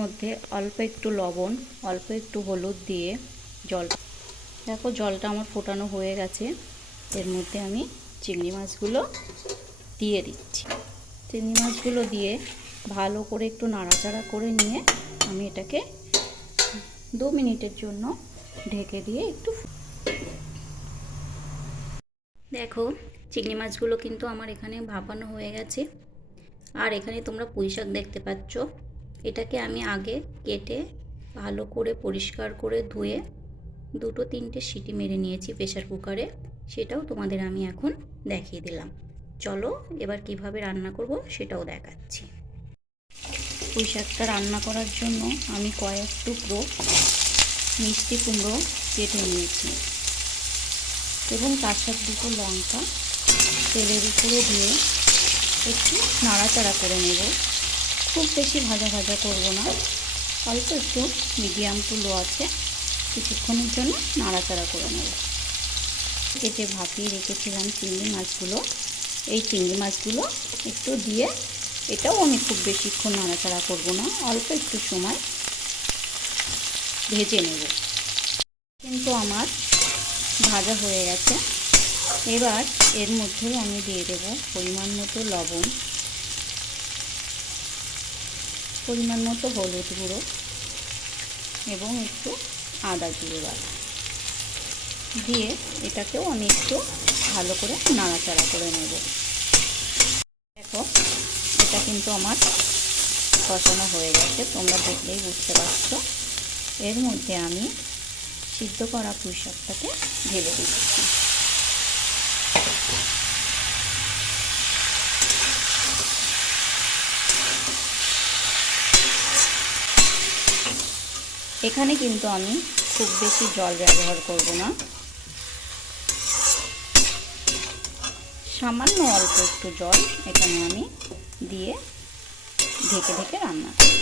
মধ্যে অল্প একটু লবণ, অল্প একটু হলুদ দিয়ে দেখো জলটা আমার ফোটানো হয়ে গেছে। এর মধ্যে আমি চিংড়ি মাছগুলো দিয়ে দিচ্ছি। চিংড়ি মাছগুলো দিয়ে ভালো করে একটু নাড়াচাড়া করে নিয়ে আমি এটাকে 2 মিনিটের জন্য ঢেকে দিয়ে একটু দেখো চিংড়ি মাছগুলো কিন্তু আমার এখানে ভাপানো হয়ে গেছে। আর এখানে তোমরা পুঁইশাক দেখতে পাচ্ছ। এটাকে আমি আগে কেটে ভালো করে পরিষ্কার করে ধুয়ে 2-3টে সিটি মেরে নিয়েছি প্রেসার কুকারে। সেটাও তোমাদের আমি এখন দেখিয়ে দিলাম। চলো এবার কিভাবে রান্না করব সেটাও দেখাচ্ছি। পুঁইশাকটা রান্না করার জন্য আমি কয়েক টুকরো মিষ্টি কুমড়ো কেটে নিয়েছি এবং তার সাথে 2টো লঙ্কা তেলের উপরে দিয়ে একটু নাড়াচাড়া করে নেব। খুব বেশি ভাজা ভাজা করব না, অল্প একটু মিডিয়াম টু লো আছে কিছুক্ষণের জন্য নাড়াচাড়া করে নেব। কেটে ভাপিয়ে রেখেছিলাম চিংড়ি মাছগুলো, এই চিংড়ি মাছগুলো একটু দিয়ে এটাও আমি খুব বেশিক্ষণ নাড়াচাড়া করব না, অল্প একটু সময় ভেজে নেব। কিন্তু আমার ভাজা হয়ে গেছে। এবার এর মধ্যে আমি দিয়ে দেব পরিমাণ মতো লবণ, পরিমাণ মতো হলুদ গুঁড়ো এবং একটু আদা জিরে বাটা দিয়ে এটাকেও আমি একটু ভালো করে নাড়াচাড়া করে নেব। দেখো এটা কিন্তু আমার কষানো হয়ে গেছে, তোমরা দেখলেই বুঝতে পারছো। এর মধ্যে আমি সিদ্ধ করা পুঁইশাকটাকে ঢেলে দিচ্ছি। এখানে কিন্তু আমি খুব বেশি জল ব্যবহার করব না, সামান্য অল্প একটু জল এখানে আমি দিয়ে ঢেকে ঢেকে রান্না করব।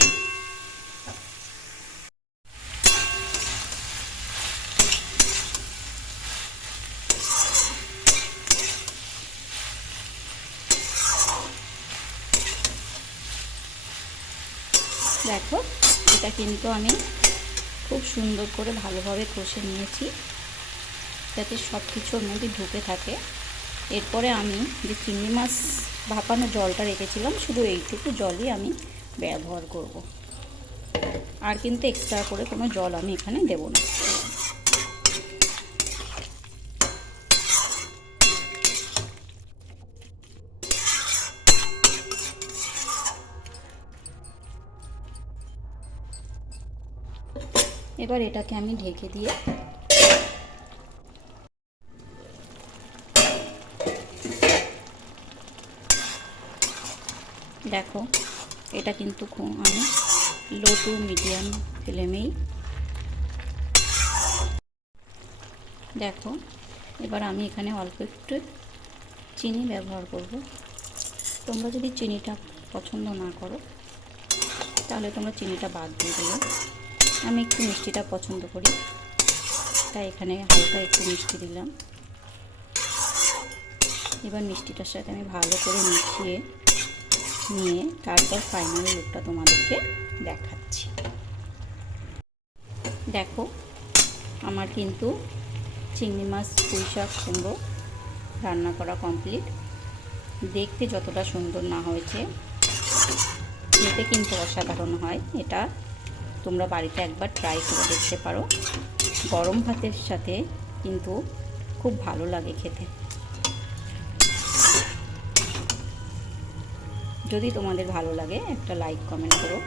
দেখো এটা কিন্তু আমি খুব সুন্দর করে ভালোভাবে কষে নিয়েছি যাতে সব কিছু ওর মধ্যে ঢুকে থাকে। এরপরে আমি যে চিংড়ি মাছ ভাপানো জলটা রেখেছিলাম শুধু এইটুকু জলই আমি ব্যবহার করব, আর কিন্তু এক্সট্রা করে কোনো জল আমি এখানে দেব না। এবার এটাকে আমি ঢেকে দিয়ে দেখো এটা কিন্তু আমি লো টু মিডিয়াম ফ্লেমেই দেখো। এবার আমি এখানে অল্প একটু চিনি ব্যবহার করব। তোমরা যদি চিনিটা পছন্দ না করো তাহলে তোমরা চিনিটা বাদ দিয়ে দিও। আমি একটু মিষ্টিটা পছন্দ করি তাই এখানে হালকা একটু মিষ্টি দিলাম। এবার মিষ্টিটার সাথে আমি ভালো করে মিশিয়ে নিয়ে তারপর ফাইনাল লুকটা তোমাদেরকে দেখাচ্ছি। দেখো আমার কিন্তু চিংড়ি মাছ পুঁইশাক কুমড়ো রান্না করা কমপ্লিট। দেখতে যতটা সুন্দর না হয়েছে খেতে কিন্তু অসাধারণ হয়। এটা তোমরা বাড়িতে একবার ট্রাই করে দেখতে পারো। গরম ভাতের সাথে কিন্তু খুব ভালো লাগে খেতে। যদি তোমাদের ভালো লাগে একটা লাইক কমেন্ট করো।